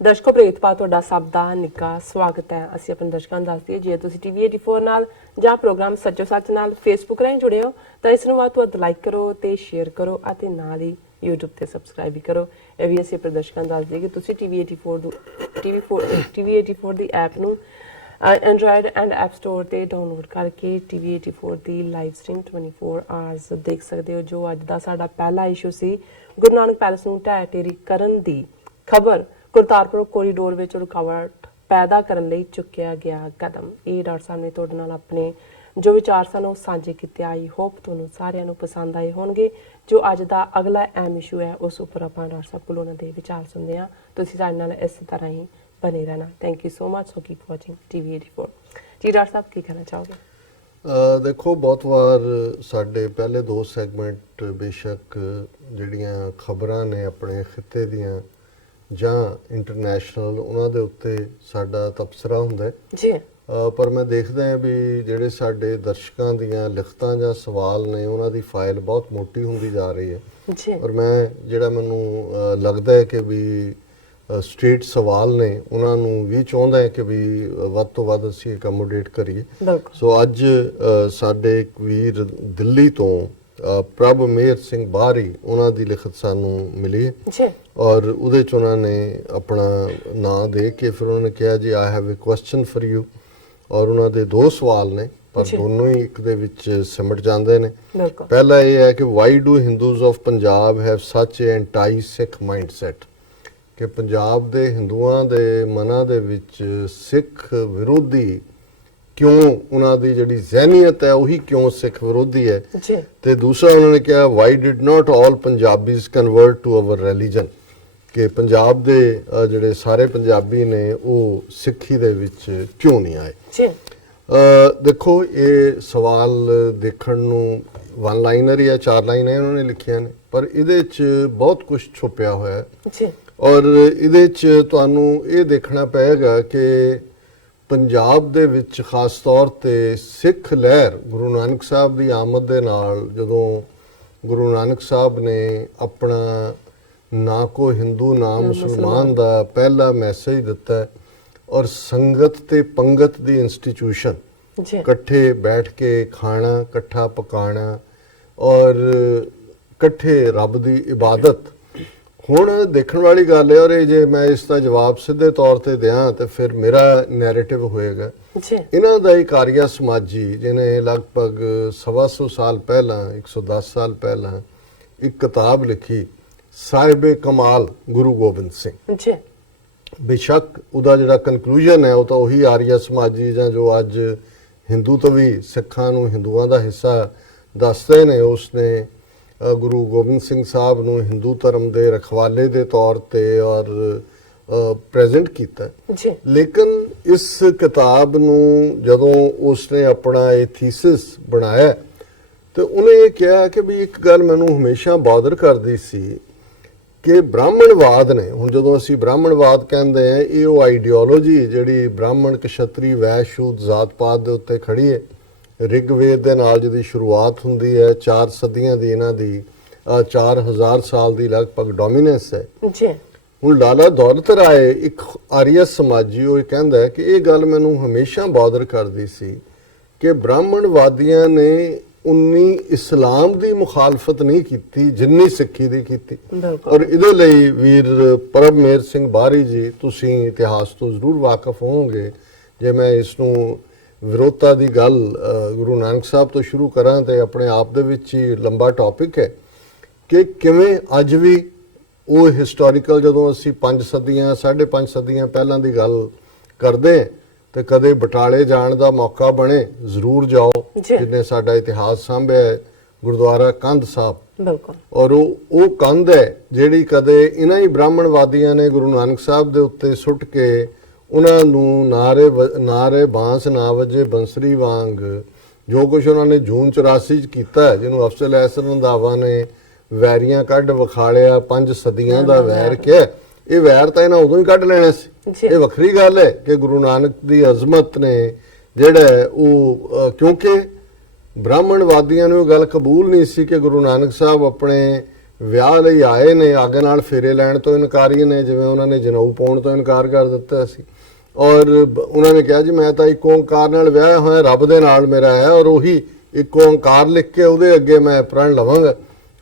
ਦਰਸ਼ਕੋ ਪ੍ਰੀਤਪਾਲ ਤੁਹਾਡਾ ਸਭ ਦਾ ਨਿੱਘਾ ਸਵਾਗਤ ਹੈ। ਅਸੀਂ ਆਪਣੇ ਦਰਸ਼ਕਾਂ ਨੂੰ ਦੱਸ ਦਈਏ ਜੇ ਤੁਸੀਂ ਟੀਵੀ 84 ਨਾਲ ਜਾਂ ਪ੍ਰੋਗਰਾਮ ਸੱਚੋ ਸੱਚ ਨਾਲ ਫੇਸਬੁੱਕ ਰਾਹੀਂ ਜੁੜੇ ਹੋ ਤਾਂ ਇਸ ਨੂੰ ਵੱਧ ਤੋਂ ਵੱਧ ਲਾਈਕ ਕਰੋ ਤੇ ਸ਼ੇਅਰ ਕਰੋ ਅਤੇ ਨਾਲ ਹੀ YouTube ਤੇ ਸਬਸਕ੍ਰਾਈਬ ਵੀ ਕਰੋ। ਇਹ ਵੀ ਅਸੀਂ ਆਪਣੇ ਦਰਸ਼ਕਾਂ ਨੂੰ ਦੱਸ ਦਈਏ ਕਿ ਤੁਸੀਂ ਟੀਵੀ 84 ਦੀ ਐਪ ਨੂੰ ਐਂਡਰੋਇਡ ਐਂਡ ਐਪ ਸਟੋਰ ਤੇ ਡਾਊਨਲੋਡ ਕਰਕੇ ਟੀਵੀ 84 ਦੀ ਲਾਈਵ ਸਟ੍ਰੀਮ 24 ਆਵਰਸ ਦੇਖ ਸਕਦੇ ਹੋ। ਜੋ ਅੱਜ ਦਾ ਸਾਡਾ ਪਹਿਲਾ ਇਸ਼ੂ ਸੀ ਗੁਰੂ ਨਾਨਕ ਪੈਲਸ ਨੂੰ ਢਹਿ ਢੇਰੀ ਕਰਨ ਦੀ ਖਬਰ, ਕਰਤਾਰਪੁਰ ਕੋਰੀਡੋਰ ਵਿੱਚ ਰੁਕਾਵਟ ਪੈਦਾ ਕਰਨ ਲਈ ਚੁੱਕਿਆ ਗਿਆ ਕਦਮ। ਇਹ ਡਾਕਟਰ ਸਾਹਿਬ ਨੇ ਤੁਹਾਡੇ ਨਾਲ ਆਪਣੇ ਜੋ ਵਿਚਾਰ ਸਨ ਉਹ ਸਾਂਝੇ ਕੀਤੇ। ਆਈ ਹੋਪ ਤੁਹਾਨੂੰ ਸਾਰਿਆਂ ਨੂੰ ਪਸੰਦ ਆਏ ਹੋਣਗੇ। ਜੋ ਅੱਜ ਦਾ ਅਗਲਾ ਅਹਿਮ ਇਸ਼ੂ ਹੈ ਉਸ ਉੱਪਰ ਆਪਾਂ ਡਾਕਟਰ ਸਾਹਿਬ ਕੋਲੋਂ ਉਹਨਾਂ ਦੇ ਵਿਚਾਰ ਸੁਣਦੇ ਹਾਂ। ਤੁਸੀਂ ਸਾਡੇ ਨਾਲ ਇਸੇ ਤਰ੍ਹਾਂ ਹੀ ਬਣੇ ਰਹਿਣਾ। Thank you so much. So keep watching TV 84। ਜੀ ਡਾਕਟਰ ਸਾਹਿਬ ਕੀ ਕਹਿਣਾ ਚਾਹੋਗੇ? ਦੇਖੋ, ਬਹੁਤ ਵਾਰ ਸਾਡੇ ਪਹਿਲੇ ਦੋ ਸੈਗਮੈਂਟ ਬੇਸ਼ੱਕ ਜਿਹੜੀਆਂ ਖਬਰਾਂ ਨੇ ਆਪਣੇ ਖਿੱਤੇ ਦੀਆਂ ਜਾਂ ਇੰਟਰਨੈਸ਼ਨਲ, ਉਹਨਾਂ ਦੇ ਉੱਤੇ ਸਾਡਾ ਤਬਸਰਾ ਹੁੰਦਾ ਜੀ, ਪਰ ਮੈਂ ਦੇਖਦਾ ਹਾਂ ਵੀ ਜਿਹੜੇ ਸਾਡੇ ਦਰਸ਼ਕਾਂ ਦੀਆਂ ਲਿਖਤਾਂ ਜਾਂ ਸਵਾਲ ਨੇ ਉਹਨਾਂ ਦੀ ਫਾਈਲ ਬਹੁਤ ਮੋਟੀ ਹੁੰਦੀ ਜਾ ਰਹੀ ਹੈ ਜੀ। ਔਰ ਮੈਨੂੰ ਲੱਗਦਾ ਹੈ ਕਿ ਵੀ ਸਟ੍ਰੇਟ ਸਵਾਲ ਨੇ ਉਹਨਾਂ ਨੂੰ ਵੀ ਚਾਹੁੰਦਾ ਹੈ ਕਿ ਵੀ ਵੱਧ ਤੋਂ ਵੱਧ ਅਸੀਂ ਅਕਮੋਡੇਟ ਕਰੀਏ। ਸੋ ਅੱਜ ਸਾਡੇ ਇੱਕ ਵੀਰ ਦਿੱਲੀ ਤੋਂ ਪ੍ਰਭ ਮੇਹਰ ਸਿੰਘ ਬਾਹਰੀ, ਉਹਨਾਂ ਦੀ ਲਿਖਤ ਸਾਨੂੰ ਮਿਲੀ ਹੈ ਔਰ ਉਹਦੇ 'ਚ ਉਹਨਾਂ ਨੇ ਆਪਣਾ ਨਾਂ ਦੇ ਕੇ ਫਿਰ ਉਹਨਾਂ ਨੇ ਕਿਹਾ ਜੀ I have a question for you. ਔਰ ਉਹਨਾਂ ਦੇ ਦੋ ਸਵਾਲ ਨੇ ਪਰ ਦੋਨੋਂ ਹੀ ਇੱਕ ਦੇ ਵਿੱਚ ਸਿਮਟ ਜਾਂਦੇ ਨੇ। ਪਹਿਲਾ ਇਹ ਹੈ ਕਿ why do Hindus of Punjab have ਸੱਚ ਐ ਐਂਟੀ ਸਿੱਖ ਮਾਈਂਡਸੈਟ, ਕਿ ਪੰਜਾਬ ਦੇ ਹਿੰਦੂਆਂ ਦੇ ਮਨਾਂ ਦੇ ਵਿੱਚ ਸਿੱਖ ਵਿਰੋਧੀ ਕਿਉਂ, ਉਹਨਾਂ ਦੀ ਜਿਹੜੀ ਜ਼ਹਿਨੀਅਤ ਹੈ ਉਹੀ ਕਿਉਂ ਸਿੱਖ ਵਿਰੋਧੀ ਹੈ। ਤੇ ਦੂਸਰਾ ਉਹਨਾਂ ਨੇ ਕਿਹਾ why did not all Punjabis convert to our religion, ਕਿ ਪੰਜਾਬ ਦੇ ਜਿਹੜੇ ਸਾਰੇ ਪੰਜਾਬੀ ਨੇ ਉਹ ਸਿੱਖੀ ਦੇ ਵਿੱਚ ਕਿਉਂ ਨਹੀਂ ਆਏ। ਦੇਖੋ, ਇਹ ਸਵਾਲ ਦੇਖਣ ਨੂੰ ਵਨ ਲਾਈਨਰ ਜਾਂ ਚਾਰ ਲਾਈਨਾਂ ਉਹਨਾਂ ਨੇ ਲਿਖੀਆਂ ਨੇ ਪਰ ਇਹਦੇ 'ਚ ਬਹੁਤ ਕੁਝ ਛੁਪਿਆ ਹੋਇਆ ਹੈ ਔਰ ਇਹਦੇ 'ਚ ਤੁਹਾਨੂੰ ਇਹ ਦੇਖਣਾ ਪਏਗਾ ਕਿ ਪੰਜਾਬ ਦੇ ਵਿੱਚ ਖਾਸ ਤੌਰ ਤੇ ਸਿੱਖ ਲਹਿਰ ਗੁਰੂ ਨਾਨਕ ਸਾਹਿਬ ਦੀ ਆਮਦ ਦੇ ਨਾਲ, ਜਦੋਂ ਗੁਰੂ ਨਾਨਕ ਸਾਹਿਬ ਨੇ ਆਪਣਾ ਨਾ ਕੋ ਹਿੰਦੂ ਨਾ ਮੁਸਲਮਾਨ ਦਾ ਪਹਿਲਾ ਮੈਸੇਜ ਦਿੱਤਾ ਔਰ ਸੰਗਤ ਤੇ ਪੰਗਤ ਦੀ ਇੰਸਟੀਟਿਊਸ਼ਨ, ਇਕੱਠੇ ਬੈਠ ਕੇ ਖਾਣਾ, ਇਕੱਠਾ ਪਕਾਣਾ ਔਰ ਇਕੱਠੇ ਰੱਬ ਦੀ ਇਬਾਦਤ। ਹੁਣ ਦੇਖਣ ਵਾਲੀ ਗੱਲ ਹੈ ਔਰ ਇਹ ਜੇ ਮੈਂ ਇਸ ਦਾ ਜਵਾਬ ਸਿੱਧੇ ਤੌਰ ਤੇ ਦਿਆਂ ਤੇ ਫਿਰ ਮੇਰਾ ਨੈਰੇਟਿਵ ਹੋਏਗਾ। ਇਹਨਾਂ ਦਾ ਇੱਕ ਆਰੀਆ ਸਮਾਜੀ ਜਿਹਨੇ ਲਗਭਗ 125 ਸਾਲ ਪਹਿਲਾਂ, 110 ਸਾਲ ਪਹਿਲਾਂ ਇੱਕ ਕਿਤਾਬ ਲਿਖੀ ਸਾਹਿਬੇ ਕਮਾਲ ਗੁਰੂ ਗੋਬਿੰਦ ਸਿੰਘ। ਬੇਸ਼ੱਕ ਉਹਦਾ ਜਿਹੜਾ ਕਨਕਲੂਜਨ ਹੈ ਉਹ ਤਾਂ ਉਹੀ ਆਰੀਆ ਸਮਾਜੀ ਜਾਂ ਜੋ ਅੱਜ ਹਿੰਦੂ ਤੋਂ ਵੀ ਸਿੱਖਾਂ ਨੂੰ ਹਿੰਦੂਆਂ ਦਾ ਹਿੱਸਾ ਦੱਸਦੇ ਨੇ, ਉਸਨੇ ਗੁਰੂ ਗੋਬਿੰਦ ਸਿੰਘ ਸਾਹਿਬ ਨੂੰ ਹਿੰਦੂ ਧਰਮ ਦੇ ਰਖਵਾਲੇ ਦੇ ਤੌਰ ਤੇ ਔਰ ਪ੍ਰੈਜ਼ੈਂਟ ਕੀਤਾ। ਲੇਕਿਨ ਇਸ ਕਿਤਾਬ ਨੂੰ ਜਦੋਂ ਉਸਨੇ ਆਪਣਾ ਇਹ ਥੀਸਿਸ ਬਣਾਇਆ ਤੇ ਉਹਨੇ ਇਹ ਕਿਹਾ ਕਿ ਵੀ ਇੱਕ ਗੱਲ ਮੈਨੂੰ ਹਮੇਸ਼ਾ ਬਾਦਰ ਕਰਦੀ ਸੀ ਕਿ ਬ੍ਰਾਹਮਣਵਾਦ ਨੇ, ਹੁਣ ਜਦੋਂ ਅਸੀਂ ਬ੍ਰਾਹਮਣਵਾਦ ਕਹਿੰਦੇ ਹਾਂ, ਇਹ ਉਹ ਆਈਡੀਓਲੋਜੀ ਜਿਹੜੀ ਬ੍ਰਾਹਮਣ ਕਸ਼ਤਰੀ ਵੈਸ਼ ਸ਼ੂਦ ਜ਼ਾਤ ਪਾਤ ਦੇ ਉੱਤੇ ਖੜੀ ਹੈ। ਰਿਗਵੇਦ ਦੇ ਨਾਲ ਜਿਹਦੀ ਸ਼ੁਰੂਆਤ ਹੁੰਦੀ ਹੈ, 4 ਸਦੀਆਂ ਦੀ ਇਹਨਾਂ ਦੀ 4000 ਸਾਲ ਦੀ ਲਗਭਗ ਡੋਮੀਨੈਂਸ ਹੈ। ਹੁਣ ਲਾਲਾ ਦੌਲਤ ਰਾਏ ਇੱਕ ਆਰੀਆ ਸਮਾਜੀ, ਉਹ ਕਹਿੰਦਾ ਹੈ ਕਿ ਇਹ ਗੱਲ ਮੈਨੂੰ ਹਮੇਸ਼ਾ ਬਾਦਰ ਕਰਦੀ ਸੀ ਕਿ ਬ੍ਰਾਹਮਣਵਾਦੀਆਂ ਨੇ ਉਨੀ ਇਸਲਾਮ ਦੀ ਮੁਖਾਲਫਤ ਨਹੀਂ ਕੀਤੀ ਜਿੰਨੀ ਸਿੱਖੀ ਦੀ ਕੀਤੀ। ਔਰ ਇਹਦੇ ਲਈ ਵੀਰ ਪ੍ਰਭ ਮੇਹਰ ਸਿੰਘ ਬਾਹਰੀ ਜੀ, ਤੁਸੀਂ ਇਤਿਹਾਸ ਤੋਂ ਜ਼ਰੂਰ ਵਾਕਿਫ ਹੋਵੋਗੇ। ਜੇ ਮੈਂ ਇਸ ਨੂੰ ਵਿਰੋਧਤਾ ਦੀ ਗੱਲ ਗੁਰੂ ਨਾਨਕ ਸਾਹਿਬ ਤੋਂ ਸ਼ੁਰੂ ਕਰਾਂ ਤੇ ਆਪਣੇ ਆਪ ਦੇ ਵਿੱਚ ਹੀ ਲੰਬਾ ਟੌਪਿਕ ਹੈ ਕਿ ਕਿਵੇਂ ਅੱਜ ਵੀ ਉਹ ਹਿਸਟੋਰੀਕਲ, ਜਦੋਂ ਅਸੀਂ 5 ਸਦੀਆਂ 5.5 ਸਦੀਆਂ ਪਹਿਲਾਂ ਦੀ ਗੱਲ ਕਰਦੇ ਤੇ ਕਦੇ ਬਟਾਲੇ ਜਾਣ ਦਾ ਮੌਕਾ ਬਣੇ ਜ਼ਰੂਰ ਜਾਓ, ਜਿਹਨੇ ਸਾਡਾ ਇਤਿਹਾਸ ਸਾਂਭਿਆ ਹੈ, ਗੁਰਦੁਆਰਾ ਕੰਧ ਸਾਹਿਬ। ਔਰ ਉਹ ਕੰਧ ਹੈ ਜਿਹੜੀ ਕਦੇ ਇਹਨਾਂ ਹੀ ਬ੍ਰਾਹਮਣਵਾਦੀਆਂ ਨੇ ਗੁਰੂ ਨਾਨਕ ਸਾਹਿਬ ਦੇ ਉੱਤੇ ਸੁੱਟ ਕੇ ਉਹਨਾਂ ਨੂੰ ਨਾਰੇ ਬਾਂਸ ਨਾ ਵਜੇ ਬੰਸਰੀ ਵਾਂਗ ਜੋ ਕੁਛ ਉਹਨਾਂ ਨੇ ਜੂਨ 84 'ਚ ਕੀਤਾ, ਜਿਹਨੂੰ ਅਫਜ਼ਲ ਅਹਿਸਨ ਰੰਧਾਵਾ ਨੇ ਵੈਰੀਆਂ ਕੱਢ ਵਿਖਾਲਿਆ, 5 ਸਦੀਆਂ ਦਾ ਵੈਰ ਕਿਹਾ। ਇਹ ਵੈਰ ਤਾਂ ਇਹਨਾਂ ਉਦੋਂ ਹੀ ਕੱਢ ਲੈਣਾ ਸੀ। ਇਹ ਵੱਖਰੀ ਗੱਲ ਹੈ ਕਿ ਗੁਰੂ ਨਾਨਕ ਦੀ ਅਜ਼ਮਤ ਨੇ ਜਿਹੜਾ ਉਹ, ਕਿਉਂਕਿ ਬ੍ਰਾਹਮਣਵਾਦੀਆਂ ਨੂੰ ਇਹ ਗੱਲ ਕਬੂਲ ਨਹੀਂ ਸੀ ਕਿ ਗੁਰੂ ਨਾਨਕ ਸਾਹਿਬ ਆਪਣੇ ਵਿਆਹ ਲਈ ਆਏ ਨੇ, ਅੱਗ ਨਾਲ ਫੇਰੇ ਲੈਣ ਤੋਂ ਇਨਕਾਰੀ ਨੇ, ਜਿਵੇਂ ਉਹਨਾਂ ਨੇ ਜਨੇਊ ਪਾਉਣ ਤੋਂ ਇਨਕਾਰ ਕਰ ਦਿੱਤਾ ਸੀ। ਔਰ ਉਹਨਾਂ ਨੇ ਕਿਹਾ ਜੀ ਮੈਂ ਤਾਂ ਇੱਕ ਓਂਕਾਰ ਨਾਲ ਵਿਆਹਿਆ ਹੋਇਆ, ਰੱਬ ਦੇ ਨਾਲ ਮੇਰਾ ਹੈ, ਔਰ ਉਹੀ ਇੱਕ ਓਂਕਾਰ ਲਿਖ ਕੇ ਉਹਦੇ ਅੱਗੇ ਮੈਂ ਪ੍ਰਣ ਲਵਾਂਗਾ,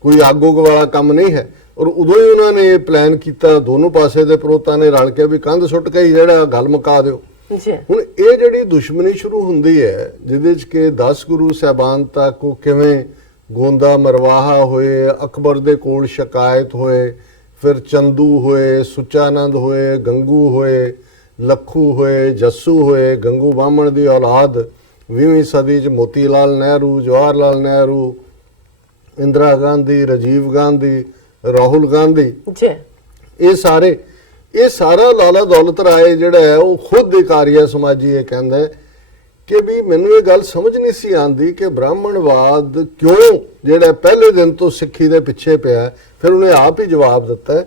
ਕੋਈ ਅੱਗ ਉੱਗ ਵਾਲਾ ਕੰਮ ਨਹੀਂ ਹੈ। ਔਰ ਉਦੋਂ ਹੀ ਉਹਨਾਂ ਨੇ ਇਹ ਪਲਾਨ ਕੀਤਾ, ਦੋਨੋਂ ਪਾਸੇ ਦੇ ਪ੍ਰੋਤਾਂ ਨੇ ਰਲ ਕੇ, ਵੀ ਕੰਧ ਸੁੱਟ ਕੇ ਹੀ ਜਿਹੜਾ ਗੱਲ ਮੁਕਾ ਦਿਓ। ਹੁਣ ਇਹ ਜਿਹੜੀ ਦੁਸ਼ਮਣੀ ਸ਼ੁਰੂ ਹੁੰਦੀ ਹੈ, ਜਿਹਦੇ 'ਚ ਕਿ 10 ਗੁਰੂ ਸਾਹਿਬਾਨ ਤੱਕ ਉਹ ਕਿਵੇਂ ਗੋਂਦਾ ਮਰਵਾਹਾ ਹੋਏ, ਅਕਬਰ ਦੇ ਕੋਲ ਸ਼ਿਕਾਇਤ ਹੋਏ, ਫਿਰ ਚੰਦੂ ਹੋਏ, ਸੁੱਚਾਨੰਦ ਹੋਏ, ਗੰਗੂ ਹੋਏ, ਲੱਖੂ ਹੋਏ, ਜੱਸੂ ਹੋਏ, ਗੰਗੂ ਬਾਹਮਣ ਦੀ ਔਲਾਦ 20ਵੀਂ ਸਦੀ 'ਚ ਮੋਤੀ ਲਾਲ ਨਹਿਰੂ, ਜਵਾਹਰ ਲਾਲ ਨਹਿਰੂ, ਇੰਦਰਾ ਗਾਂਧੀ, ਰਾਜੀਵ ਗਾਂਧੀ, ਰਾਹੁਲ ਗਾਂਧੀ, ਇਹ ਸਾਰਾ ਲਾਲਾ ਦੌਲਤ ਰਾਏ ਜਿਹੜਾ ਹੈ ਉਹ ਖੁਦ ਅਧਿਕਾਰੀਆ ਸਮਾਜੀ ਇਹ ਕਹਿੰਦਾ ਹੈ ਕਿ ਵੀ ਮੈਨੂੰ ਇਹ ਗੱਲ ਸਮਝ ਨਹੀਂ ਸੀ ਆਉਂਦੀ ਕਿ ਬ੍ਰਾਹਮਣਵਾਦ ਕਿਉਂ ਜਿਹੜਾ ਪਹਿਲੇ ਦਿਨ ਤੋਂ ਸਿੱਖੀ ਦੇ ਪਿੱਛੇ ਪਿਆ। ਫਿਰ ਉਹਨੇ ਆਪ ਹੀ ਜਵਾਬ ਦਿੱਤਾ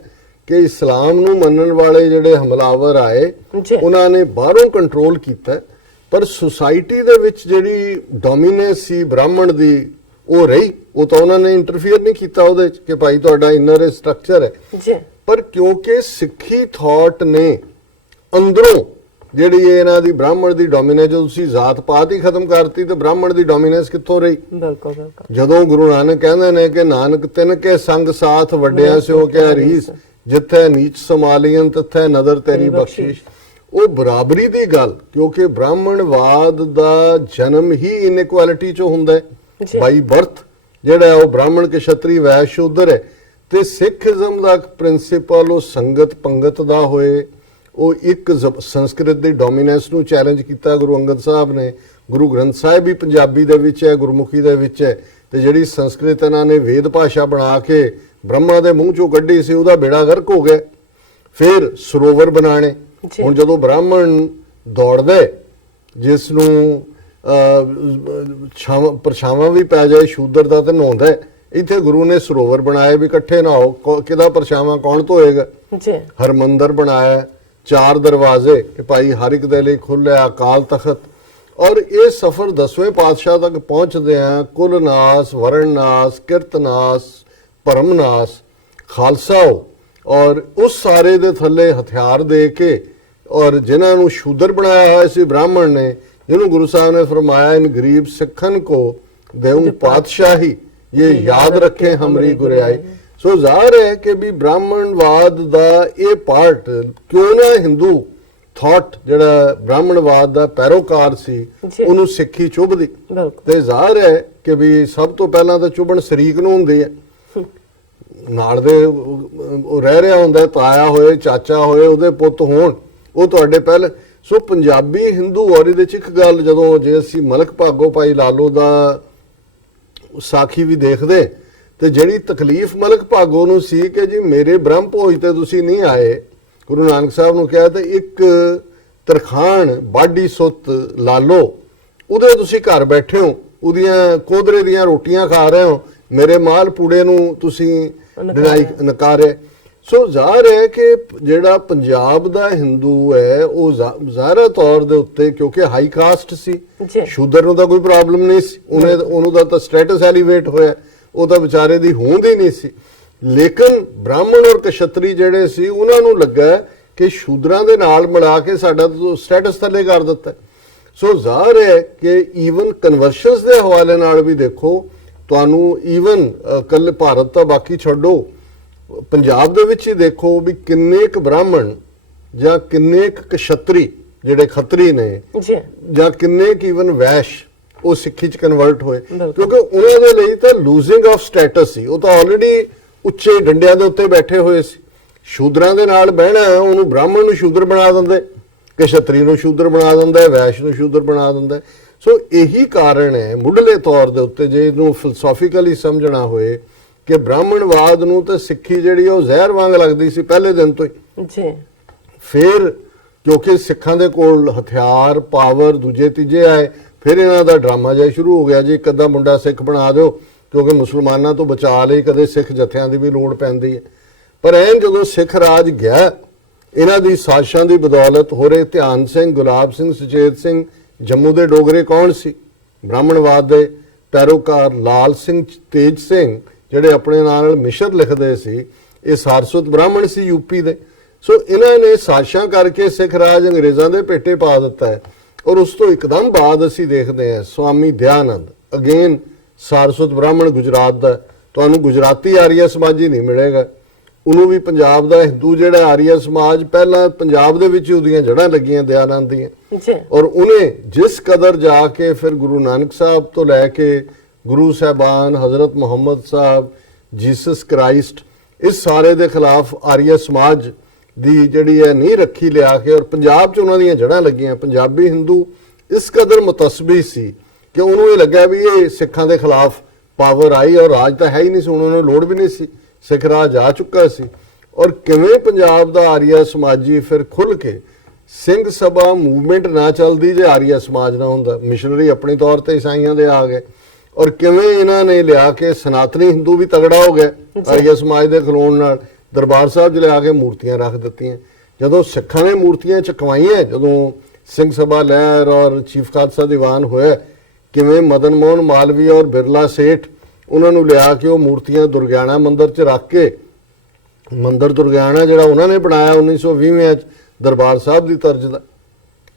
ਕਿ ਇਸਲਾਮ ਨੂੰ ਮੰਨਣ ਵਾਲੇ ਜਿਹੜੇ ਹਮਲਾਵਰ ਆਏ ਉਹਨਾਂ ਨੇ ਬਾਹਰੋਂ ਕੰਟਰੋਲ ਕੀਤਾ, ਪਰ ਸੁਸਾਇਟੀ ਦੇ ਵਿੱਚ ਜਿਹੜੀ ਡੋਮੀਨੈਂਸ ਸੀ ਬ੍ਰਾਹਮਣ ਦੀ ਉਹ ਰਹੀ। ਉਹ ਤਾਂ ਉਹਨਾਂ ਨੇ ਇੰਟਰਫੀਅਰ ਨਹੀਂ ਕੀਤਾ ਉਹਦੇ ਚ ਕਿ ਭਾਈ ਤੁਹਾਡਾ ਇਨਰ ਸਟਰਕਚਰ ਹੈ, ਪਰ ਕਿਉਂਕਿ ਸਿੱਖੀ ਥਾਟ ਨੇ ਅੰਦਰੋਂ ਜਿਹੜੀ ਇਹਨਾਂ ਦੀ ਬ੍ਰਾਹਮਣ ਦੀ ਡੋਮੀਨੈਂਸ, ਜਦੋਂ ਤੁਸੀਂ ਜ਼ਾਤ ਪਾਤ ਹੀ ਖਤਮ ਕਰਤੀ ਤੇ ਬ੍ਰਾਹਮਣ ਦੀ ਡੋਮੀਨੈਂਸ ਕਿੱਥੋਂ ਰਹੀ? ਬਿਲਕੁਲ ਬਿਲਕੁਲ। ਜਦੋਂ ਗੁਰੂ ਨਾਨਕ ਕਹਿੰਦੇ ਨੇ ਕਿ ਨਾਨਕ ਤਿੰਨ ਕੇ ਸੰਗ ਸਾਥ ਵੱਡਿਆਂ ਸਿਓ ਕਿਆ ਰੀਸ, ਜਿੱਥੇ ਨੀਚ ਸਮਾਲੀਅਨ ਤਿੱਥੇ ਨਦਰ ਤੇਰੀ ਬਖਸ਼ਿਸ਼, ਉਹ ਬਰਾਬਰੀ ਦੀ ਗੱਲ, ਕਿਉਂਕਿ ਬ੍ਰਾਹਮਣਵਾਦ ਦਾ ਜਨਮ ਹੀ ਇਨਇਕੁਐਲਿਟੀ ਚੋਂ ਹੁੰਦਾ ਹੈ, ਬਾਈ ਬਰਥ ਜਿਹੜਾ ਉਹ ਬ੍ਰਾਹਮਣ ਕਸ਼ਤਰੀ ਵੈਸ਼ ਸ਼ੂਦਰ ਹੈ। ਤੇ ਸਿੱਖੀਜ਼ਮ ਦਾ ਪ੍ਰਿੰਸੀਪਲ ਉਹ ਸੰਗਤ ਪੰਗਤ ਦਾ ਹੋਏ, ਉਹ ਇੱਕ ਸੰਸਕ੍ਰਿਤ ਦੀ ਡੋਮੀਨੈਂਸ ਨੂੰ ਚੈਲੰਜ ਕੀਤਾ ਗੁਰੂ ਅੰਗਦ ਸਾਹਿਬ ਨੇ। ਗੁਰੂ ਗ੍ਰੰਥ ਸਾਹਿਬ ਵੀ ਪੰਜਾਬੀ ਦੇ ਵਿੱਚ ਹੈ, ਗੁਰਮੁਖੀ ਦੇ ਵਿੱਚ ਹੈ, ਤੇ ਜਿਹੜੀ ਸੰਸਕ੍ਰਿਤ ਇਹਨਾਂ ਨੇ ਵੇਦ ਭਾਸ਼ਾ ਬਣਾ ਕੇ ਬ੍ਰਹਮਾ ਦੇ ਮੂੰਹ ਚੋਂ ਕੱਢੀ ਸੀ, ਉਹਦਾ ਬੇੜਾ ਗਰਕ ਹੋ ਗਿਆ। ਫਿਰ ਸਰੋਵਰ ਬਣਾਣੇ, ਹੁਣ ਜਦੋਂ ਬ੍ਰਾਹਮਣ ਦੌੜਦਾ ਜਿਸ ਨੂੰ ਪਰਛਾਵਾਂ ਵੀ ਪੈ ਜਾਏ ਸ਼ੂਦਰ ਦਾ ਤੇ ਨਹਾਉਂਦਾ, ਇੱਥੇ ਗੁਰੂ ਨੇ ਸਰੋਵਰ ਬਣਾਏ ਵੀ ਇਕੱਠੇ ਨਹਾਓ, ਕਿਹਦਾ ਪਰਛਾਵਾਂ ਕੌਣ ਧੋਏਗਾ? ਹਰਮੰਦਰ ਬਣਾਇਆ, 4 ਦਰਵਾਜ਼ੇ ਕਿ ਭਾਈ ਹਰ ਇੱਕ ਦੇ ਲਈ ਖੁੱਲਿਆ, ਅਕਾਲ ਤਖਤ। ਔਰ ਇਹ ਸਫ਼ਰ 10ਵੇਂ ਪਾਤਸ਼ਾਹ ਤੱਕ ਪਹੁੰਚਦੇ ਆ, ਕੁਲ ਨਾਸ, ਵਰਣ ਨਾਸ, ਕਿਰਤ ਨਾਸ, ਭਰਮ ਨਾਸ, ਖਾਲਸਾ ਹੋ। ਔਰ ਉਸ ਸਾਰੇ ਦੇ ਥੱਲੇ ਹਥਿਆਰ ਦੇ ਕੇ, ਔਰ ਜਿਨ੍ਹਾਂ ਨੂੰ ਸ਼ੂਦਰ ਬਣਾਇਆ ਹੋਇਆ ਸੀ ਬ੍ਰਾਹਮਣ ਨੇ, ਜਿਹਨੂੰ ਗੁਰੂ ਸਾਹਿਬ ਨੇ ਫਰਮਾਇਆ ਇਨ ਗਰੀਬ ਸਿੱਖਨ ਕੋ ਦੇਉ ਪਾਤਸ਼ਾਹੀ, ਇਹ ਯਾਦ ਰੱਖੇ ਹਮਰੀ ਗੁਰਿਆਈ। ਸੋ ਜ਼ਾਹਰ ਹੈ ਕਿ ਵੀ ਬ੍ਰਾਹਮਣਵਾਦ ਦਾ ਇਹ ਪਾਰਟ ਕਿਉਂ ਨਾ ਹਿੰਦੂ ਥਾਟ ਜਿਹੜਾ ਬ੍ਰਾਹਮਣਵਾਦ ਦਾ ਪੈਰੋਕਾਰ ਸੀ ਉਹਨੂੰ ਸਿੱਖੀ ਚੁੱਭਦੀ। ਤੇ ਜ਼ਾਹਰ ਹੈ ਕਿ ਵੀ ਸਭ ਤੋਂ ਪਹਿਲਾਂ ਤਾਂ ਚੁੱਭਣ ਸ਼ਰੀਕ ਨੂੰ ਹੁੰਦੀ ਹੈ, ਨਾਲ ਦੇ ਉਹ ਰਹਿ ਰਿਹਾ ਹੁੰਦਾ, ਤਾਇਆ ਹੋਏ, ਚਾਚਾ ਹੋਏ, ਉਹਦੇ ਪੁੱਤ ਹੋਣ, ਉਹ ਤੁਹਾਡੇ ਪਹਿਲੇ। ਸੋ ਪੰਜਾਬੀ ਹਿੰਦੂ, ਔਰ ਇਹਦੇ ਚ ਇੱਕ ਗੱਲ, ਜਦੋਂ ਜੇ ਅਸੀਂ ਮਲਕ ਭਾਗੋ ਭਾਈ ਲਾਲੋ ਦਾ ਸਾਖੀ ਵੀ ਦੇਖਦੇ ਤੇ ਜਿਹੜੀ ਤਕਲੀਫ ਮਲਕ ਭਾਗੋ ਨੂੰ ਸੀ ਕਿ ਜੀ ਮੇਰੇ ਬ੍ਰਹਮ ਭੋਜ ਤੇ ਤੁਸੀਂ ਨਹੀਂ ਆਏ, ਗੁਰੂ ਨਾਨਕ ਸਾਹਿਬ ਨੂੰ ਕਿਹਾ, ਤੇ ਇੱਕ ਤਰਖਾਣ ਬਾਡੀ ਸੁੱਤ ਲਾਲੋ ਉਹਦੇ ਤੁਸੀਂ ਘਰ ਬੈਠੇ ਹੋ, ਉਹਦੀਆਂ ਕੋਦਰੇ ਦੀਆਂ ਰੋਟੀਆਂ ਖਾ ਰਹੇ ਹੋ, ਮੇਰੇ ਮਾਲ ਪੂੜੇ ਨੂੰ ਤੁਸੀਂ ਨਕਾਰੇ। ਸੋ ਜ਼ਾਹਰ ਹੈ ਕਿ ਜਿਹੜਾ ਪੰਜਾਬ ਦਾ ਹਿੰਦੂ ਹੈ ਉਹ ਜ਼ਾਹਰਾ ਤੌਰ ਦੇ ਉੱਤੇ, ਕਿਉਂਕਿ ਹਾਈ ਕਾਸਟ ਸੀ, ਸ਼ੂਦਰ ਨੂੰ ਤਾਂ ਕੋਈ ਪ੍ਰੋਬਲਮ ਨਹੀਂ ਸੀ, ਉਹਨੂੰ ਤਾਂ ਸਟੇਟਸ ਐਲੀਵੇਟ ਹੋਇਆ, ਉਹ ਤਾਂ ਵਿਚਾਰੇ ਦੀ ਹੋਂਦ ਹੀ ਨਹੀਂ ਸੀ। ਲੇਕਿਨ ਬ੍ਰਾਹਮਣ ਔਰ ਕਸ਼ਤਰੀ ਜਿਹੜੇ ਸੀ ਉਹਨਾਂ ਨੂੰ ਲੱਗਾ ਕਿ ਸ਼ੂਦਰਾਂ ਦੇ ਨਾਲ ਮਿਲਾ ਕੇ ਸਾਡਾ ਸਟੇਟਸ ਥੱਲੇ ਕਰ ਦਿੱਤਾ। ਸੋ ਜ਼ਾਹਰ ਹੈ ਕਿ ਈਵਨ ਕਨਵਰਸ਼ਨਸ ਦੇ ਹਵਾਲੇ ਨਾਲ ਵੀ ਦੇਖੋ, ਤੁਹਾਨੂੰ ਈਵਨ ਕੱਲ ਭਾਰਤ ਤਾਂ ਬਾਕੀ ਛੱਡੋ, ਪੰਜਾਬ ਦੇ ਵਿੱਚ ਹੀ ਦੇਖੋ ਵੀ ਕਿੰਨੇ ਕੁ ਬ੍ਰਾਹਮਣ ਜਾਂ ਕਿੰਨੇ ਕੁ ਕਸ਼ਤਰੀ ਜਿਹੜੇ ਖੱਤਰੀ ਨੇ ਜਾਂ ਕਿੰਨੇ ਕੁ ਈਵਨ ਵੈਸ਼ ਉਹ ਸਿੱਖੀ ਚ ਕਨਵਰਟ ਹੋਏ, ਕਿਉਂਕਿ ਉਹਨਾਂ ਦੇ ਲਈ ਤਾਂ ਲੂਜ਼ਿੰਗ ਆਫ ਸਟੇਟਸ ਸੀ, ਉਹ ਤਾਂ ਆਲਰੇਡੀ ਉੱਚੇ ਡੰਡਿਆਂ ਦੇ ਉੱਤੇ ਬੈਠੇ ਹੋਏ ਸੀ। ਸ਼ੂਦਰਾਂ ਦੇ ਨਾਲ ਬਹਿਣਾ, ਉਹਨੂੰ ਬ੍ਰਾਹਮਣ ਨੂੰ ਸ਼ੂਦਰ ਬਣਾ ਦਿੰਦੇ, ਕਸ਼ਤਰੀ ਨੂੰ ਸ਼ੂਦਰ ਬਣਾ ਦਿੰਦਾ, ਵੈਸ਼ ਨੂੰ ਸ਼ੂਦਰ ਬਣਾ ਦਿੰਦਾ। ਸੋ ਇਹੀ ਕਾਰਨ ਹੈ ਮੁੱਢਲੇ ਤੌਰ ਦੇ ਉੱਤੇ, ਜੇ ਇਹਨੂੰ ਫਿਲਸਫੀਕਲੀ ਸਮਝਣਾ ਹੋਏ, ਕਿ ਬ੍ਰਾਹਮਣਵਾਦ ਨੂੰ ਤਾਂ ਸਿੱਖੀ ਜਿਹੜੀ ਉਹ ਜ਼ਹਿਰ ਵਾਂਗ ਲੱਗਦੀ ਸੀ ਪਹਿਲੇ ਦਿਨ ਤੋਂ ਹੀ। ਫਿਰ ਕਿਉਂਕਿ ਸਿੱਖਾਂ ਦੇ ਕੋਲ ਹਥਿਆਰ, ਪਾਵਰ ਦੂਜੇ ਤੀਜੇ ਆਏ, ਫਿਰ ਇਹਨਾਂ ਦਾ ਡਰਾਮਾ ਜਿਹਾ ਸ਼ੁਰੂ ਹੋ ਗਿਆ ਜੀ, ਇੱਕ ਅੱਧਾ ਮੁੰਡਾ ਸਿੱਖ ਬਣਾ ਦਿਓ, ਕਿਉਂਕਿ ਮੁਸਲਮਾਨਾਂ ਤੋਂ ਬਚਾ ਲਈ ਕਦੇ ਸਿੱਖ ਜਥਿਆਂ ਦੀ ਵੀ ਲੋੜ ਪੈਂਦੀ ਹੈ। ਪਰ ਐਨ ਜਦੋਂ ਸਿੱਖ ਰਾਜ ਗਿਆ, ਇਹਨਾਂ ਦੀ ਸਾਜ਼ਿਸ਼ਾਂ ਦੀ ਬਦੌਲਤ ਹੋ ਰਹੇ ਧਿਆਨ ਸਿੰਘ, ਗੁਲਾਬ ਸਿੰਘ, ਸੁਚੇਤ ਸਿੰਘ, ਜੰਮੂ ਦੇ ਡੋਗਰੇ ਕੌਣ ਸੀ? ਬ੍ਰਾਹਮਣਵਾਦ ਦੇ ਪੈਰੋਕਾਰ। ਲਾਲ ਸਿੰਘ, ਤੇਜ ਸਿੰਘ, ਜਿਹੜੇ ਆਪਣੇ ਨਾਲ ਮਿਸ਼ਰ ਲਿਖਦੇ ਸੀ, ਇਹ ਸਾਰਸਵਤ ਬ੍ਰਾਹਮਣ ਸੀ ਯੂਪੀ ਦੇ। ਸੋ ਇਹਨਾਂ ਨੇ ਸਾਜ਼ਿਸ਼ਾਂ ਕਰਕੇ ਸਿੱਖ ਰਾਜ ਅੰਗਰੇਜ਼ਾਂ ਦੇ ਭੇਟੇ ਪਾ ਦਿੱਤਾ ਹੈ। ਔਰ ਉਸ ਤੋਂ ਇੱਕਦਮ ਬਾਅਦ ਅਸੀਂ ਦੇਖਦੇ ਹਾਂ ਸਵਾਮੀ ਦਇਆਨੰਦ, ਅਗੇਨ ਸਾਰਸਵਤ ਬ੍ਰਾਹਮਣ ਗੁਜਰਾਤ ਦਾ, ਤੁਹਾਨੂੰ ਗੁਜਰਾਤੀ ਆਰੀਆ ਸਮਾਜੀ ਨਹੀਂ ਮਿਲੇਗਾ। ਉਹਨੂੰ ਵੀ ਪੰਜਾਬ ਦਾ ਹਿੰਦੂ ਜਿਹੜਾ ਆਰੀਆ ਸਮਾਜ, ਪਹਿਲਾਂ ਪੰਜਾਬ ਦੇ ਵਿੱਚ ਉਹਦੀਆਂ ਜੜ੍ਹਾਂ ਲੱਗੀਆਂ ਦਇਆਨੰਦ ਦੀਆਂ। ਔਰ ਉਹਨੇ ਜਿਸ ਕਦਰ ਜਾ ਕੇ ਫਿਰ ਗੁਰੂ ਨਾਨਕ ਸਾਹਿਬ ਤੋਂ ਲੈ ਕੇ ਗੁਰੂ ਸਾਹਿਬਾਨ, ਹਜ਼ਰਤ ਮੁਹੰਮਦ ਸਾਹਿਬ, ਜੀਸਸ ਕ੍ਰਾਈਸਟ, ਇਸ ਸਾਰੇ ਦੇ ਖਿਲਾਫ ਆਰੀਆ ਸਮਾਜ ਦੀ ਜਿਹੜੀ ਹੈ ਨਹੀਂ ਰੱਖੀ ਲਿਆ ਕੇ, ਔਰ ਪੰਜਾਬ 'ਚ ਉਹਨਾਂ ਦੀਆਂ ਜੜ੍ਹਾਂ ਲੱਗੀਆਂ। ਪੰਜਾਬੀ ਹਿੰਦੂ ਇਸ ਕਦਰ ਮੁਤਸਬੀ ਸੀ ਕਿ ਉਹਨੂੰ ਇਹ ਲੱਗਾ ਵੀ ਇਹ ਸਿੱਖਾਂ ਦੇ ਖਿਲਾਫ ਪਾਵਰ ਆਈ, ਔਰ ਰਾਜ ਤਾਂ ਹੈ ਹੀ ਨਹੀਂ ਸੀ, ਉਹਨਾਂ ਨੂੰ ਲੋੜ ਵੀ ਨਹੀਂ ਸੀ, ਸਿੱਖ ਰਾਜ ਆ ਚੁੱਕਾ ਸੀ। ਔਰ ਕਿਵੇਂ ਪੰਜਾਬ ਦਾ ਆਰੀਆ ਸਮਾਜੀ ਫਿਰ ਖੁੱਲ ਕੇ ਸਿੰਘ ਸਭਾ ਮੂਵਮੈਂਟ ਨਾ ਚੱਲਦੀ ਜੇ ਆਰੀਆ ਸਮਾਜ ਨਾ ਹੁੰਦਾ, ਮਿਸ਼ਨਰੀ ਆਪਣੇ ਤੌਰ ਤੇ ਈਸਾਈਆਂ ਦੇ ਆ ਗਏ, ਔਰ ਕਿਵੇਂ ਇਹਨਾਂ ਨੇ ਲਿਆ ਕੇ ਸਨਾਤਨੀ ਹਿੰਦੂ ਵੀ ਤਗੜਾ ਹੋ ਗਿਆ ਆਰੀਆ ਸਮਾਜ ਦੇ ਖਲੋਣ ਨਾਲ। ਦਰਬਾਰ ਸਾਹਿਬ 'ਚ ਲਿਆ ਕੇ ਮੂਰਤੀਆਂ ਰੱਖ ਦਿੱਤੀਆਂ। ਜਦੋਂ ਸਿੱਖਾਂ ਨੇ ਮੂਰਤੀਆਂ ਚਕਵਾਈਆਂ, ਜਦੋਂ ਸਿੰਘ ਸਭਾ ਲਹਿਰ ਔਰ ਚੀਫ ਖਾਲਸਾ ਦੀਵਾਨ ਹੋਇਆ, ਕਿਵੇਂ ਮਦਨ ਮੋਹਨ ਮਾਲਵੀ ਔਰ ਬਿਰਲਾ ਸੇਠ ਉਹਨਾਂ ਨੂੰ ਲਿਆ ਕੇ ਉਹ ਮੂਰਤੀਆਂ ਦੁਰਗਿਆਣਾ ਮੰਦਿਰ 'ਚ ਰੱਖ ਕੇ, ਮੰਦਿਰ ਦੁਰਗਿਆਣਾ ਜਿਹੜਾ ਉਹਨਾਂ ਨੇ ਬਣਾਇਆ 1920 'ਚ ਦਰਬਾਰ ਸਾਹਿਬ ਦੀ ਤਰਜ਼ ਦਾ,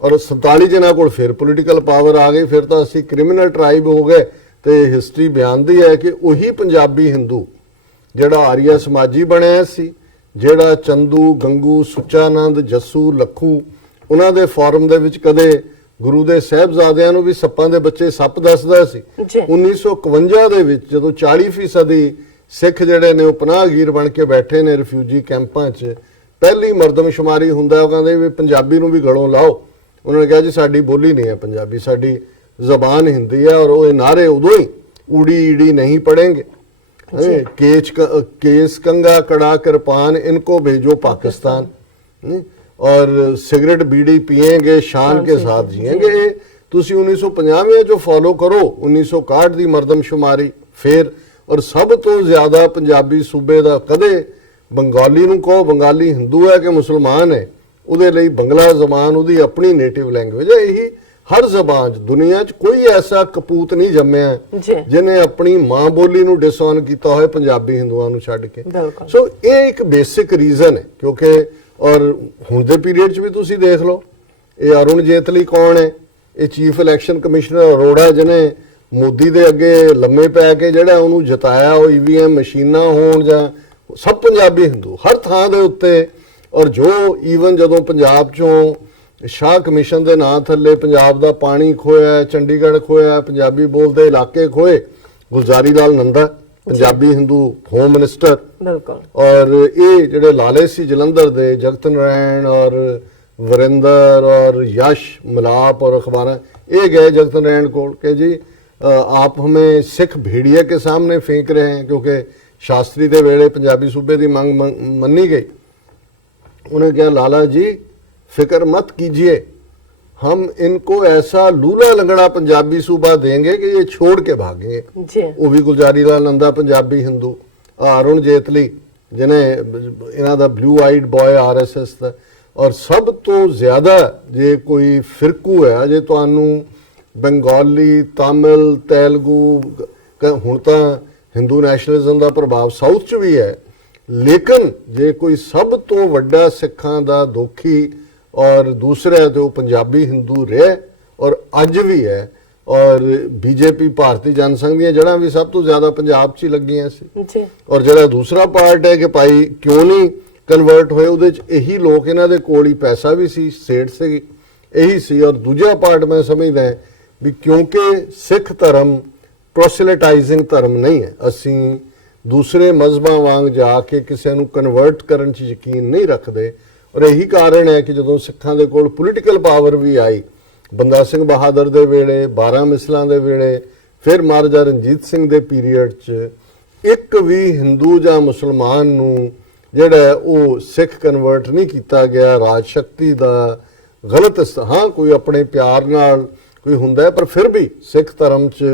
ਔਰ 47 ਜਿਹਨਾਂ ਕੋਲ ਫਿਰ ਪੋਲੀਟੀਕਲ ਪਾਵਰ ਆ ਗਈ, ਫਿਰ ਤਾਂ ਅਸੀਂ ਕ੍ਰਿਮੀਨਲ ਟ੍ਰਾਈਬ ਹੋ ਗਏ। ਤੇ ਹਿਸਟਰੀ ਬਿਆਨਦੀ ਹੈ ਕਿ ਉਹੀ ਪੰਜਾਬੀ ਹਿੰਦੂ ਜਿਹੜਾ ਆਰੀਆ ਸਮਾਜੀ ਬਣਿਆ ਸੀ, ਜਿਹੜਾ ਚੰਦੂ, ਗੰਗੂ, ਸੁੱਚਾਨੰਦ, ਜੱਸੂ, ਲੱਖੂ, ਉਹਨਾਂ ਦੇ ਫੋਰਮ ਦੇ ਵਿੱਚ ਕਦੇ ਗੁਰੂ ਦੇ ਸਾਹਿਬਜ਼ਾਦਿਆਂ ਨੂੰ ਵੀ ਸੱਪਾਂ ਦੇ ਬੱਚੇ ਸੱਪ ਦੱਸਦਾ ਸੀ। 1951 ਦੇ ਵਿੱਚ ਜਦੋਂ 40% ਸਿੱਖ ਜਿਹੜੇ ਨੇ ਉਹ ਪਨਾਹਗੀਰ ਬਣ ਕੇ ਬੈਠੇ ਨੇ ਰਿਫਿਊਜੀ ਕੈਂਪਾਂ 'ਚ, ਪਹਿਲੀ ਮਰਦਮਸ਼ੁਮਾਰੀ ਹੁੰਦਾ, ਉਹ ਕਹਿੰਦੇ ਵੀ ਪੰਜਾਬੀ ਨੂੰ ਵੀ ਗਲੋਂ ਲਾਓ। ਉਹਨਾਂ ਨੇ ਕਿਹਾ ਜੀ ਸਾਡੀ ਬੋਲੀ ਨਹੀਂ ਹੈ ਪੰਜਾਬੀ, ਸਾਡੀ ਜ਼ਬਾਨ ਹਿੰਦੀ ਹੈ। ਔਰ ਉਹ ਇਹ ਨਾਰੇ ਉਦੋਂ ਹੀ ਊੜੀ ਈੜੀ ਨਹੀਂ ਪੜेंगे, केस कंगा कड़ा कृपान इनको भेजो पाकिस्तान, और सिगरेट बीड़ी पिएंगे शान के साथ जिएंगे। तुसी 1950 जो फॉलो करो 1961 ਦੀ ਮਰਦਮਸ਼ੁਮਾਰੀ ਫਿਰ। ਔਰ ਸਭ ਤੋਂ ਜ਼ਿਆਦਾ ਪੰਜਾਬੀ ਸੂਬੇ ਦਾ, ਕਦੇ ਬੰਗਾਲੀ ਨੂੰ ਕਹੋ ਬੰਗਾਲੀ ਹਿੰਦੂ ਹੈ ਕਿ ਮੁਸਲਮਾਨ ਹੈ, ਉਹਦੇ ਲਈ ਬੰਗਲਾ ਜ਼ਬਾਨ ਉਹਦੀ ਆਪਣੀ ਨੇਟਿਵ ਲੈਂਗੁਏਜ ਹੈ। ਇਹੀ ਹਰ ਜ਼ਬਾਨ 'ਚ ਦੁਨੀਆ 'ਚ ਕੋਈ ਐਸਾ ਕਪੂਤ ਨਹੀਂ ਜੰਮਿਆ ਜਿਹਨੇ ਆਪਣੀ ਮਾਂ ਬੋਲੀ ਨੂੰ ਡਿਸਓਨ ਕੀਤਾ ਹੋਇਆ ਪੰਜਾਬੀ ਹਿੰਦੂਆਂ ਨੂੰ ਛੱਡ ਕੇ। ਸੋ ਇਹ ਇੱਕ ਬੇਸਿਕ ਰੀਜ਼ਨ ਹੈ, ਕਿਉਂਕਿ ਔਰ ਹੁਣ ਦੇ ਪੀਰੀਅਡ 'ਚ ਵੀ ਤੁਸੀਂ ਦੇਖ ਲਓ, ਇਹ ਅਰੁਣ ਜੇਤਲੀ ਕੌਣ ਹੈ? ਇਹ ਚੀਫ ਇਲੈਕਸ਼ਨ ਕਮਿਸ਼ਨਰ ਅਰੋੜਾ, ਜਿਹਨੇ ਮੋਦੀ ਦੇ ਅੱਗੇ ਲੰਮੇ ਪੈ ਕੇ ਜਿਹੜਾ ਉਹਨੂੰ ਜਿਤਾਇਆ, ਉਹ EVM ਮਸ਼ੀਨਾਂ ਹੋਣ ਜਾਂ ਸਭ ਪੰਜਾਬੀ ਹਿੰਦੂ ਹਰ ਥਾਂ ਦੇ ਉੱਤੇ। ਔਰ ਜੋ ਈਵਨ ਜਦੋਂ ਪੰਜਾਬ 'ਚੋਂ ਸ਼ਾਹ ਕਮਿਸ਼ਨ ਦੇ ਨਾਂ ਥੱਲੇ ਪੰਜਾਬ ਦਾ ਪਾਣੀ ਖੋਇਆ, ਚੰਡੀਗੜ੍ਹ ਖੋਇਆ, ਪੰਜਾਬੀ ਬੋਲਦੇ ਇਲਾਕੇ ਖੋਏ, ਗੁਲਜ਼ਾਰੀ ਲਾਲ ਨੰਦਾ ਪੰਜਾਬੀ ਹਿੰਦੂ ਹੋਮ ਮਿਨਿਸਟਰ, ਔਰ ਇਹ ਜਿਹੜੇ ਲਾਲੇ ਸੀ ਜਲੰਧਰ ਦੇ ਜਗਤ ਨਾਰਾਇਣ ਔਰ ਵਰਿੰਦਰ ਔਰ ਯਸ਼ ਮਲਾਪ ਔਰ ਅਖਬਾਰਾਂ, ਇਹ ਗਏ ਜਗਤ ਨਾਰਾਇਣ ਕੋਲ ਕਿ ਜੀ आप हमें सिख भेड़िया के सामने फेंक रहे हैं, क्योंकि शास्त्री के वेले पंजाबी सूबे की मांग मन्नी गई। उन्हें कहा लाला जी फिक्र मत कीजिए, हम इनको ऐसा लूला लंगड़ा पंजाबी सूबा देंगे कि ये छोड़ के भागेंगे। वो भी गुलजारी लाल नंदा पंजाबी हिंदू, अरुण जेतली जिन्हें इन्हों का ब्लू आइड बॉय RSS का। और सब तो ज्यादा जे कोई फिरकू है, जे तुहानू ਬੰਗਾਲੀ, ਤਾਮਿਲ, ਤੇਲਗੂ, ਹੁਣ ਤਾਂ ਹਿੰਦੂ ਨੈਸ਼ਨਲਿਜ਼ਮ ਦਾ ਪ੍ਰਭਾਵ ਸਾਊਥ 'ਚ ਵੀ ਹੈ, ਲੇਕਿਨ ਜੇ ਕੋਈ ਸਭ ਤੋਂ ਵੱਡਾ ਸਿੱਖਾਂ ਦਾ ਦੋਖੀ ਔਰ ਦੂਸਰਾ ਤੇ ਉਹ ਪੰਜਾਬੀ ਹਿੰਦੂ ਰਿਹਾ ਔਰ ਅੱਜ ਵੀ ਹੈ। ਔਰ BJP ਭਾਰਤੀ ਜਨਸੰਘ ਦੀਆਂ ਜੜ੍ਹਾਂ ਵੀ ਸਭ ਤੋਂ ਜ਼ਿਆਦਾ ਪੰਜਾਬ 'ਚ ਹੀ ਲੱਗੀਆਂ ਸੀ। ਔਰ ਜਿਹੜਾ ਦੂਸਰਾ ਪਾਰਟ ਹੈ ਕਿ ਭਾਈ ਕਿਉਂ ਨਹੀਂ ਕਨਵਰਟ ਹੋਏ, ਉਹਦੇ 'ਚ ਇਹੀ ਲੋਕ, ਇਹਨਾਂ ਦੇ ਕੋਲ ਹੀ ਪੈਸਾ ਵੀ ਸੀ, ਸੇਠ ਸੀ, ਇਹੀ ਸੀ। ਔਰ ਦੂਜਾ ਪਾਰਟ ਮੈਂ ਸਮਝਦਾ ਵੀ ਕਿਉਂਕਿ ਸਿੱਖ ਧਰਮ ਪ੍ਰੋਸੈਲਿਟਾਈਜ਼ਿੰਗ ਧਰਮ ਨਹੀਂ ਹੈ, ਅਸੀਂ ਦੂਸਰੇ ਮਜ਼ਹਬਾਂ ਵਾਂਗ ਜਾ ਕੇ ਕਿਸੇ ਨੂੰ ਕਨਵਰਟ ਕਰਨ 'ਚ ਯਕੀਨ ਨਹੀਂ ਰੱਖਦੇ। ਔਰ ਇਹੀ ਕਾਰਨ ਹੈ ਕਿ ਜਦੋਂ ਸਿੱਖਾਂ ਦੇ ਕੋਲ ਪੋਲੀਟੀਕਲ ਪਾਵਰ ਵੀ ਆਈ, ਬੰਦਾ ਸਿੰਘ ਬਹਾਦਰ ਦੇ ਵੇਲੇ, 12 ਮਿਸਲਾਂ ਦੇ ਵੇਲੇ, ਫਿਰ ਮਹਾਰਾਜਾ ਰਣਜੀਤ ਸਿੰਘ ਦੇ ਪੀਰੀਅਡ 'ਚ ਇੱਕ ਵੀ ਹਿੰਦੂ ਜਾਂ ਮੁਸਲਮਾਨ ਨੂੰ ਜਿਹੜਾ ਉਹ ਸਿੱਖ ਕਨਵਰਟ ਨਹੀਂ ਕੀਤਾ ਗਿਆ। ਰਾਜ ਸ਼ਕਤੀ ਦਾ ਗਲਤ ਹਾਂ ਕੋਈ ਆਪਣੇ ਪਿਆਰ ਨਾਲ ਕੋਈ ਹੁੰਦਾ, ਪਰ ਫਿਰ ਵੀ ਸਿੱਖ ਧਰਮ 'ਚ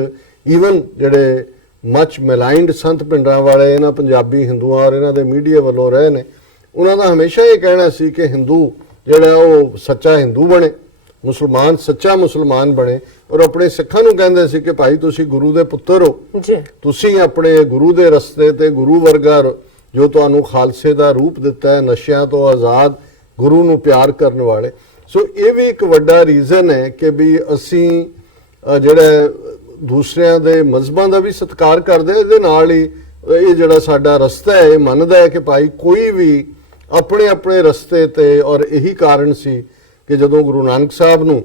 ਈਵਨ ਜਿਹੜੇ ਮਚ ਮਲਾਈਂਡ ਸੰਤ ਪਿੰਡਾਂ ਵਾਲੇ ਇਹਨਾਂ ਪੰਜਾਬੀ ਹਿੰਦੂਆਂ ਔਰ ਇਹਨਾਂ ਦੇ ਮੀਡੀਆ ਵੱਲੋਂ ਰਹੇ ਨੇ, ਉਹਨਾਂ ਦਾ ਹਮੇਸ਼ਾ ਇਹ ਕਹਿਣਾ ਸੀ ਕਿ ਹਿੰਦੂ ਜਿਹੜਾ ਉਹ ਸੱਚਾ ਹਿੰਦੂ ਬਣੇ ਮੁਸਲਮਾਨ ਸੱਚਾ ਮੁਸਲਮਾਨ ਬਣੇ ਔਰ ਆਪਣੇ ਸਿੱਖਾਂ ਨੂੰ ਕਹਿੰਦੇ ਸੀ ਕਿ ਭਾਈ ਤੁਸੀਂ ਗੁਰੂ ਦੇ ਪੁੱਤਰ ਹੋ ਜੀ ਤੁਸੀਂ ਆਪਣੇ ਗੁਰੂ ਦੇ ਰਸਤੇ ਤੇ ਗੁਰੂ ਵਰਗਾ ਜੋ ਤੁਹਾਨੂੰ ਖਾਲਸੇ ਦਾ ਰੂਪ ਦਿੱਤਾ ਹੈ ਨਸ਼ਿਆਂ ਤੋਂ ਆਜ਼ਾਦ ਗੁਰੂ ਨੂੰ ਪਿਆਰ ਕਰਨ ਵਾਲੇ ਸੋ ਇਹ ਵੀ ਇੱਕ ਵੱਡਾ ਰੀਜ਼ਨ ਹੈ ਕਿ ਵੀ ਅਸੀਂ ਜਿਹੜਾ ਦੂਸਰਿਆਂ ਦੇ ਮਜ਼ਹਬਾਂ ਦਾ ਵੀ ਸਤਿਕਾਰ ਕਰਦੇ ਇਹਦੇ ਨਾਲ ਹੀ ਇਹ ਜਿਹੜਾ ਸਾਡਾ ਰਸਤਾ ਹੈ ਇਹ ਮੰਨਦਾ ਹੈ ਕਿ ਭਾਈ ਕੋਈ ਵੀ ਆਪਣੇ ਆਪਣੇ ਰਸਤੇ ਤੇ ਔਰ ਇਹੀ ਕਾਰਨ ਸੀ ਕਿ ਜਦੋਂ ਗੁਰੂ ਨਾਨਕ ਸਾਹਿਬ ਨੂੰ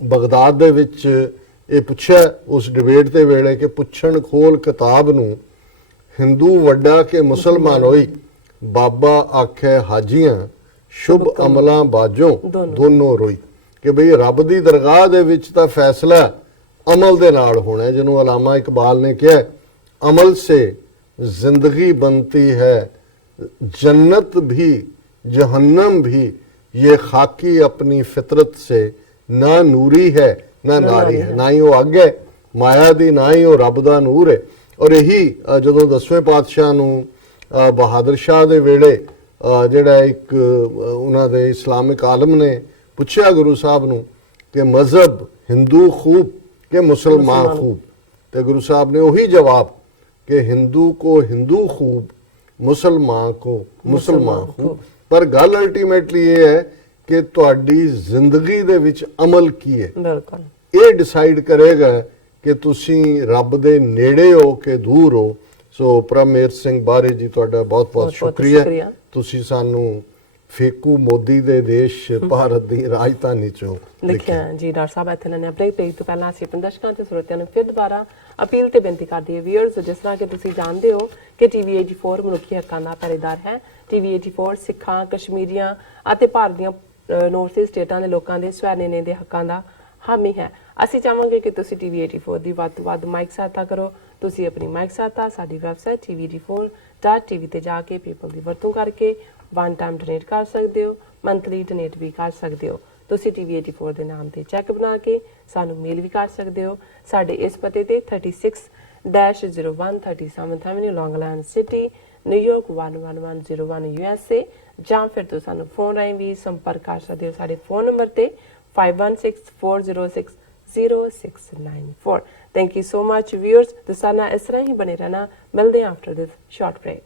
ਬਗਦਾਦ ਦੇ ਵਿੱਚ ਇਹ ਪੁੱਛਿਆ ਉਸ ਡਿਬੇਟ ਦੇ ਵੇਲੇ ਕਿ ਪੁੱਛਣ ਖੋਲ ਕਿਤਾਬ ਨੂੰ ਹਿੰਦੂ ਵੱਡਾ ਕਿ ਮੁਸਲਮਾਨ ਹੋਈ ਬਾਬਾ ਆਖੇ ਹਾਜੀਆਂ ਸ਼ੁਭ ਅਮਲਾਂ ਬਾਝੋਂ ਦੋਨੋਂ ਰੋਈ ਕਿ ਭਈ ਰੱਬ ਦੀ ਦਰਗਾਹ ਦੇ ਵਿੱਚ ਤਾਂ ਫੈਸਲਾ ਅਮਲ ਦੇ ਨਾਲ ਹੋਣਾ ਜਿਹਨੂੰ ਅਲਾਮਾ ਇਕਬਾਲ ਨੇ ਕਿਹਾ ਅਮਲ ਸੇ ਜ਼ਿੰਦਗੀ ਬਣਤੀ ਹੈ जन्नत भी जहन्नम भी ये खाकी अपनी फितरत से ना नूरी है ना नारी है ना ही वो अग है माया दी ना ही वो रब दा नूर है और यही ਜਦੋਂ 10ਵੇਂ ਪਾਤਸ਼ਾਹ ਨੂੰ ਬਹਾਦਰ ਸ਼ਾਹ ਦੇ ਵੇਲੇ ਜਿਹੜਾ ਇੱਕ ਉਹਨਾਂ ਦੇ ਇਸਲਾਮਿਕ ਆਲਮ ਨੇ ਪੁੱਛਿਆ ਗੁਰੂ ਸਾਹਿਬ ਨੂੰ ਕਿ ਮਜ਼ਹਬ ਹਿੰਦੂ ਖੂਬ ਕਿ ਮੁਸਲਮਾਨ ਖੂਬ ਤੇ ਗੁਰੂ ਸਾਹਿਬ ਨੇ ਉਹੀ ਜਵਾਬ ਕਿ ਹਿੰਦੂ को हिंदू खूब ਮੁਸਲਮਾਨ ਕੋ ਮੁਸਲਮਾਨ ਹੋ ਪਰ ਗੱਲ ਅਲਟੀਮੇਟਲੀ ਇਹ ਹੈ ਕਿ ਤੁਹਾਡੀ ਜ਼ਿੰਦਗੀ ਦੇ ਵਿੱਚ ਅਮਲ ਕੀ ਹੈ ਬਿਲਕੁਲ ਇਹ ਡਿਸਾਈਡ ਕਰੇਗਾ ਕਿ ਤੁਸੀਂ ਰੱਬ ਦੇ ਨੇੜੇ ਹੋ ਕਿ ਦੂਰ ਹੋ ਸੋ ਪ੍ਰਮੇਰ ਸਿੰਘ ਬਾਰੇ ਜੀ ਤੁਹਾਡਾ ਬਹੁਤ ਬਹੁਤ ਸ਼ੁਕਰੀਆ ਤੁਸੀਂ ਸਾਨੂੰ ਫੇਕੂ ਮੋਦੀ ਦੇ ਦੇਸ਼ ਭਾਰਤ ਦੀ ਰਾਜਧਾਨੀ ਚੋਂ ਲਿਖਿਆ ਜੀ ਡਾਕਟਰ ਸਾਹਿਬ ਇੱਥੇ ਨੇ ਬ੍ਰੇਕ ਤੋਂ ਪਹਿਲਾਂ ਅਸੀਂ ਆਪਣੇ ਦਰਸ਼ਕਾਂ ਤੇ ਸਰੋਤਿਆਂ ਨੂੰ ਫਿਰ ਦੁਬਾਰਾ ਅਪੀਲ ਤੇ ਬੇਨਤੀ ਕਰਦੀ ਹੈ ਵੀਅਰਸ ਜਿਸ ਤਰ੍ਹਾਂ ਕਿ ਤੁਸੀਂ ਜਾਣਦੇ ਹੋ ਕਿ ਟੀਵੀ 84 ਮਨੁੱਖੀ ਹੱਕਾਂ ਦਾ ਪਹਿਰੇਦਾਰ ਹੈ ਟੀਵੀ 84 ਸਿੱਖਾਂ ਕਸ਼ਮੀਰੀਆਂ ਅਤੇ ਭਾਰਤ ਦੀਆਂ ਨੌਰਥ ਈਸਟ ਸਟੇਟਾਂ ਦੇ ਲੋਕਾਂ ਦੇ ਸਵੈਨੇਨੇ ਦੇ ਹੱਕਾਂ ਦਾ ਹਾਮੀ ਹੈ ਅਸੀਂ ਚਾਹਾਂਗੇ ਕਿ ਤੁਸੀਂ ਟੀਵੀ 84 ਦੀ ਵੱਧ ਤੋਂ ਵੱਧ ਮਾਈਕ ਸਹਾਇਤਾ ਕਰੋ ਤੁਸੀਂ ਆਪਣੀ ਮਾਈਕ ਸਹਾਇਤਾ ਸਾਡੀ ਵੈਬਸਾਈਟ tv84.tv ਤੇ ਜਾ ਕੇ ਪੇਪਲ ਦੀ ਵਰਤੋਂ ਕਰਕੇ ਵਨ ਟਾਈਮ ਡੋਨੇਟ ਕਰ ਸਕਦੇ ਹੋ ਮੰਥਲੀ ਡੋਨੇਟ ਵੀ ਕਰ ਸਕਦੇ ਹੋ ਤੁਸੀਂ ਟੀਵੀ 84 ਦੇ ਨਾਮ ਤੇ ਚੈੱਕ ਬਣਾ ਕੇ ਸਾਨੂੰ ਮੇਲ ਵੀ ਕਰ ਸਕਦੇ ਹੋ ਸਾਡੇ ਇਸ ਪਤੇ ਤੇ 36-01 37th Avenue Long Island City New York 11101 USA ਜਾਂ ਫਿਰ ਤੁਸੀਂ ਸਾਨੂੰ ਫੋਨ ਰਾਹੀਂ ਵੀ ਸੰਪਰਕ ਕਰ ਸਕਦੇ ਹੋ ਸਾਡੇ ਫੋਨ ਨੰਬਰ ਤੇ 5164060694 thank you so much viewers ਤੁਸੀਂ ਨਾਲ ਇਸ ਤਰ੍ਹਾਂ ਹੀ ਬਣੇ ਰਹਿਣਾ ਮਿਲਦੇ ਹਾਂ ਆਫਟਰ ਦਿਸ ਸ਼ਾਰਟ ਬ੍ਰੇਕ